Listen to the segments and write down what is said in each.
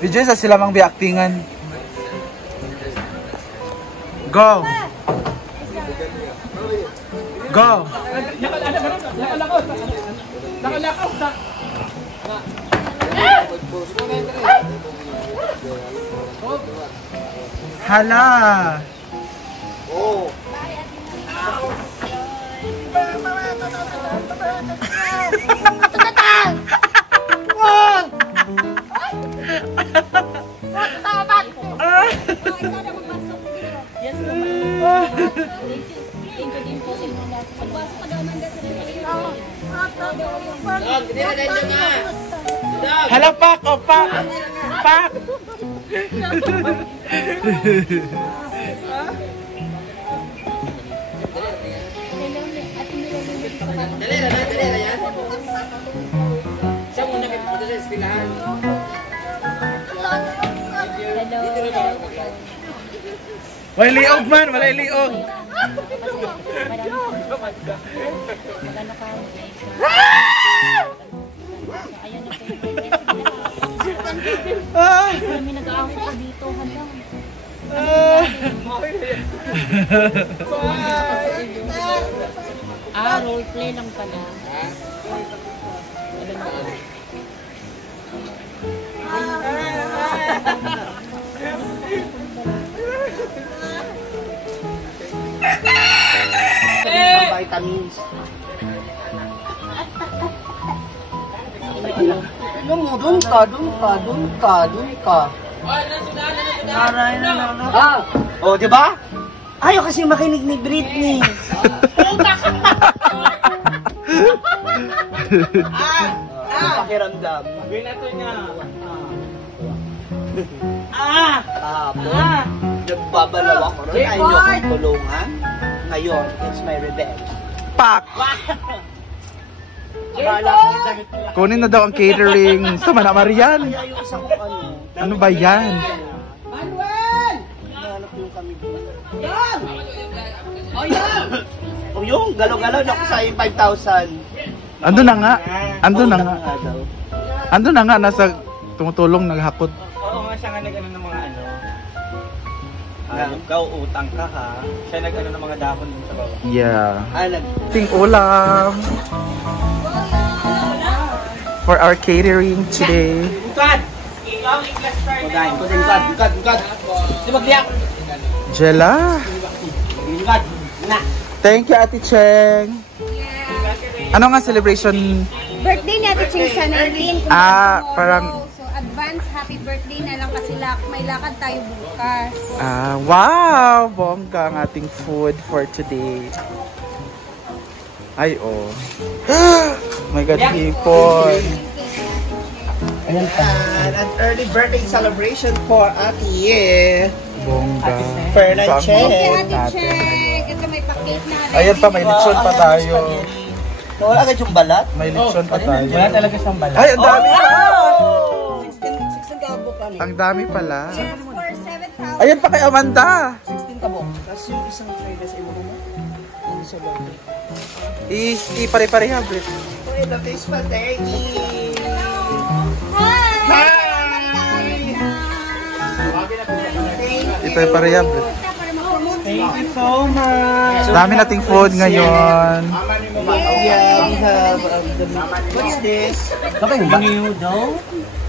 Video sa sila mang biaktingan. Go! Go! Hala! Oh! Hala, pak! Oh, pak! Pak! Siya muna kayo punta sa eskwelahan. Walay liog man! Walay liog! Kami nag-aaway ko dito hanggang. Roleplay lang pala. Vitamins. Ano mo? Doon ka. Ah! Oh, di ba? Ayaw kasi makinig ni Britney. Pakiramdam. Binato niya. Nagbabalaw ako rin. Ayaw niyo akong tulungan. Ngayon, it's my revenge. Pak! Kunin na daw ang catering. Sa Mana Marian. Ano ba yan? Manuel! Hanap yung kami dito. Yan! O yan! O yung galaw-galaw na ko sa 5,000. Ando na nga. Ando na nga. Ando na nga. Nasa tumutulong, naghakot. Oo nga siya nga nag-ano ng mga ano. Ikaw utang ka ha. Siya nag-ano ng mga dahon dun sa baba. Yeah. Ting ulam. For our catering today. Bukad! Ikaw ang i-class start na. Bukad. Di magdiyak. Jella. Bukad. Na. Thank you, Ate Cheng. Ano nga celebration? Birthday ni Ate Ching sa 19. Parang... So, advance happy birthday na lang kasi may lakad tayo bukas. Wow! Bongga ang ating food for today. Ay, oh. My God, hipon. Ayan pa. An early birthday celebration for Ate Ye. Bongga. Fernand Cheng. Okay, Ate Cheng. Ito may pakit na. Ayan pa, may lechon pa tayo. Wala agad yung balat? May lechon pa tayo. Wala talaga siyang balat. Ay, ang dami pa! 16 kabok kami. Ang dami pala. Just for 7,000. Ayan pa kay Amanda. 16 kabok. Tapos yung isang tray na sa iwo mo. Ano sa birthday? I-pare-pareha, Brit. Uy, the fish spaghetti. I-pare-pareha, Brit. Thank you so much. Dami nating food ngayon. Yeah, we have what's this? Menudo?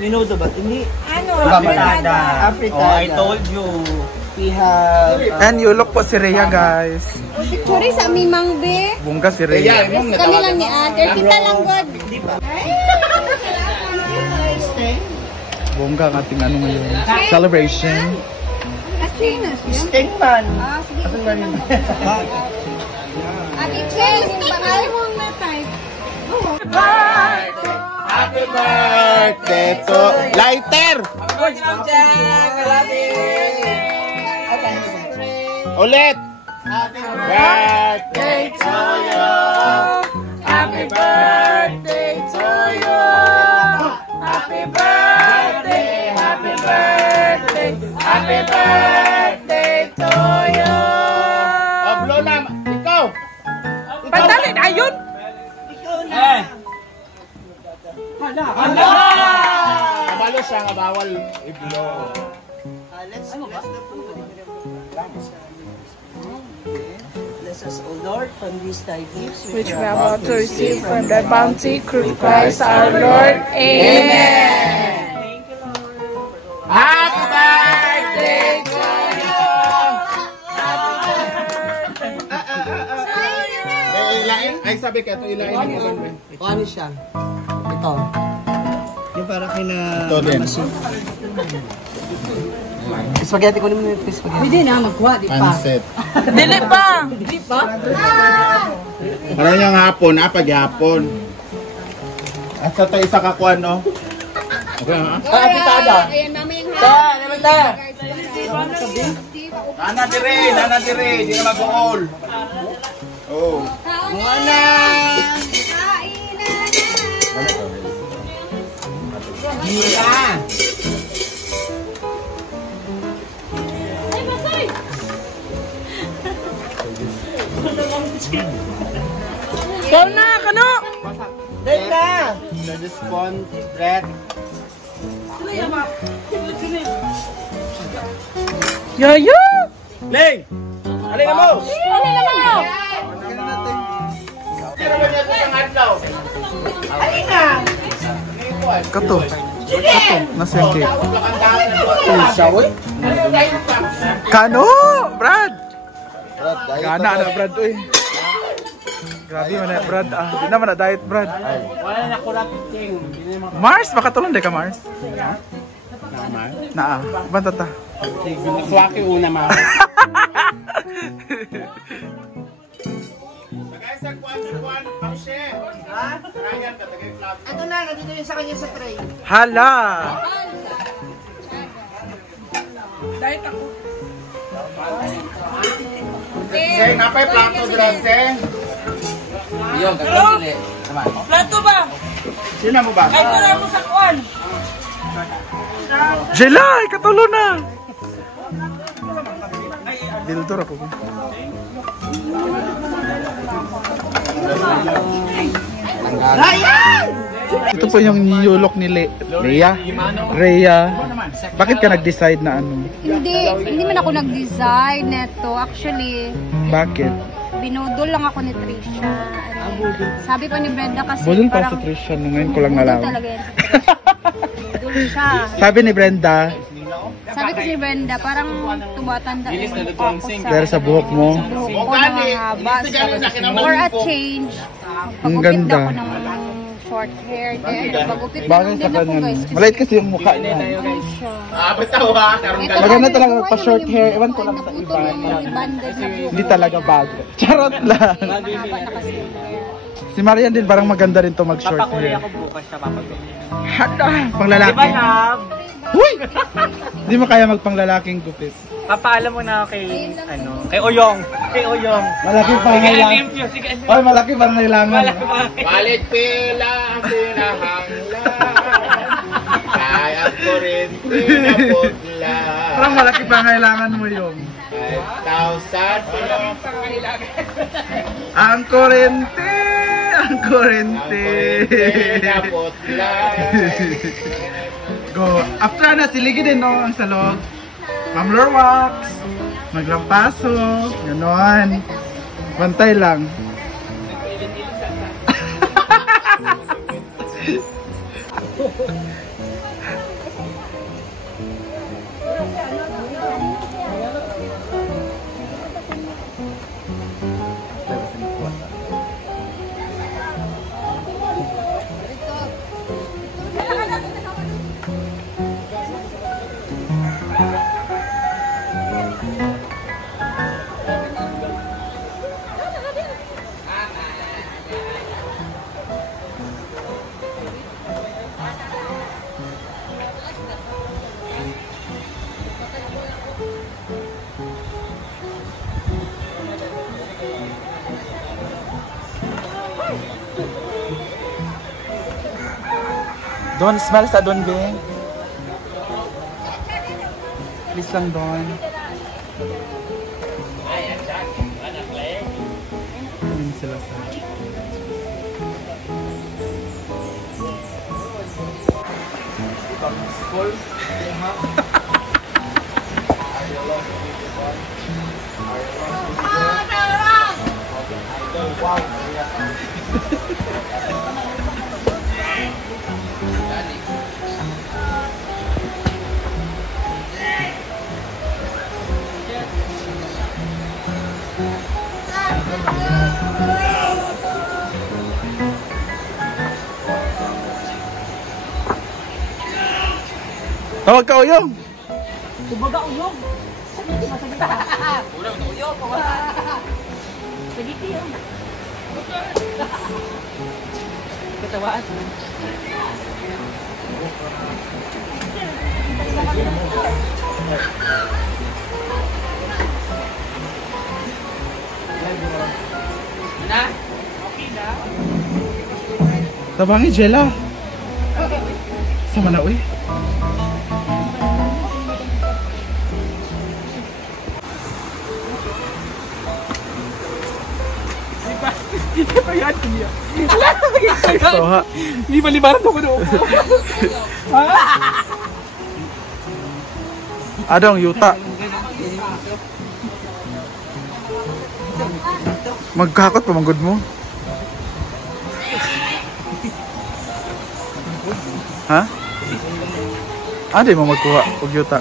Menudo ba? Hindi. Afritada. Afritada. Oh, I told you. We have... And you look po si Rhea, guys. Picture sa aming mangbe. Bungga si Rhea. Yes, kami lang ni Ate. Kita lang God. Bungga ang ating ano ngayon. Celebration. Stingman. Sige. Ate Cheng, pangalan mo na type. Happy birthday to Lighter! Ulit! Happy birthday to you! Happy birthday to you! Happy birthday! Happy birthday! Happy birthday to you! Pablo na! Ikaw! Pandalin! Ayun! Ikaw na! Hala! Regalo siya nga bawal i-blow. Let's bless the food. Bless us, O Lord, from these thy gifts, which we are about to receive from thy bounty through Christ our Lord. Amen. Thank you, Lord. Happy birthday to you! Ilain? Ay, sabi ka ito, ilain mo ba? Ano siya? Ito. Yung para kay na... Ito din. Spaghetti ko naman yung spaghetti. Hindi na, magkuha, di pa. Pansit. Dili pa! Di pa? Ano yung hapon, paghapon. At sa ito isa kakuan, no? Okay, ha? Pitada. Ayan, mamayang Naman na. Nana dire, di na mag-all. Oh. Muna. Gila. Ikaw na, kano? Dahil na. Nag-spawn bread. Yoyo! Ling! Alin na mo? Tira ba niya ito sa adlaw? Kato. Kato. Nasa yung cake. Kano? Brad! Kana na Brad. Uy. Grabe man na Brad. Di naman na diet Brad. Wala na kulat king. Mars, makatulong di ka Mars? Naa. Banta ta. Swaki una ma. Guys, ang kuwan, pang-share. Ha? Ryan, katagay club. Ito na, nandito yun sa kanya sa tray. Hala! Dahil ako. Say, napay plato dresse. Plato ba? Sino mo ba? Ay, wala mo sa kuwan. Jelay! Katulong na! Dildor ako. Ryan! Ito po yung niyulok ni Leia. Rhea. Bakit ka nag-decide na ano? Hindi man ako nag-design neto. Actually, Bakit? binudol lang ako ni Trisha. Sabi pa ni Brenda kasi Budol pa parang... sa Trisha nung ngayon ko lang Budol nalaman. talaga yan. Budol siya. Sabi ni Brenda, Sabi kasi ni Brenda, parang tumatanda yung mukha ko dahil sa buhok mo. buhok ko na mahaba. For a change, Ang pagupit ganda. ako ng short hair. Kaya pagupit na Bagay lang sa din ako kanya. guys. Malait kasi yung mukha niya. Bitaw ha, karong Ito, Maganda talaga ano, pa-short yung hair. Ewan ko lang sa naputol iba. yung ribanded na buhok. Hindi talaga bago. Charot lang. Mahaba na kasi yung hair. Si Marian din parang maganda rin to mag-short hair. bukas siya papagod. Hada! Pang lalaki. Love? Huy! Hindi mo kaya magpanglalaking gupit. Papaalam mo na kay, kay Oyong. Kay Oyong. Malaki pangailangan. Ay, malaki pangailangan. Palit pila ang pinahanglan. Kaya ko rin pinaputla. Parang malaki pangailangan mo yung 5,000 ang kurente! Ang kurente! pinaputla. Go. After na, siligi din no, ang salog. Mamlor wax. Maglampaso. Ganon. Bantay lang. Don, smell sa Don, Bing. Please lang, Don. Sila sa... Tawag ka Uyong. Kumbaga uyog. Uyog. Pagiti yun. Katawaas. Tabangi Jella. Sama na uy. Soha. Lima-limaran ako doon. Adong yuta. Magkakot pa manggod mo. Ha? Adi mo magkuha og yuta.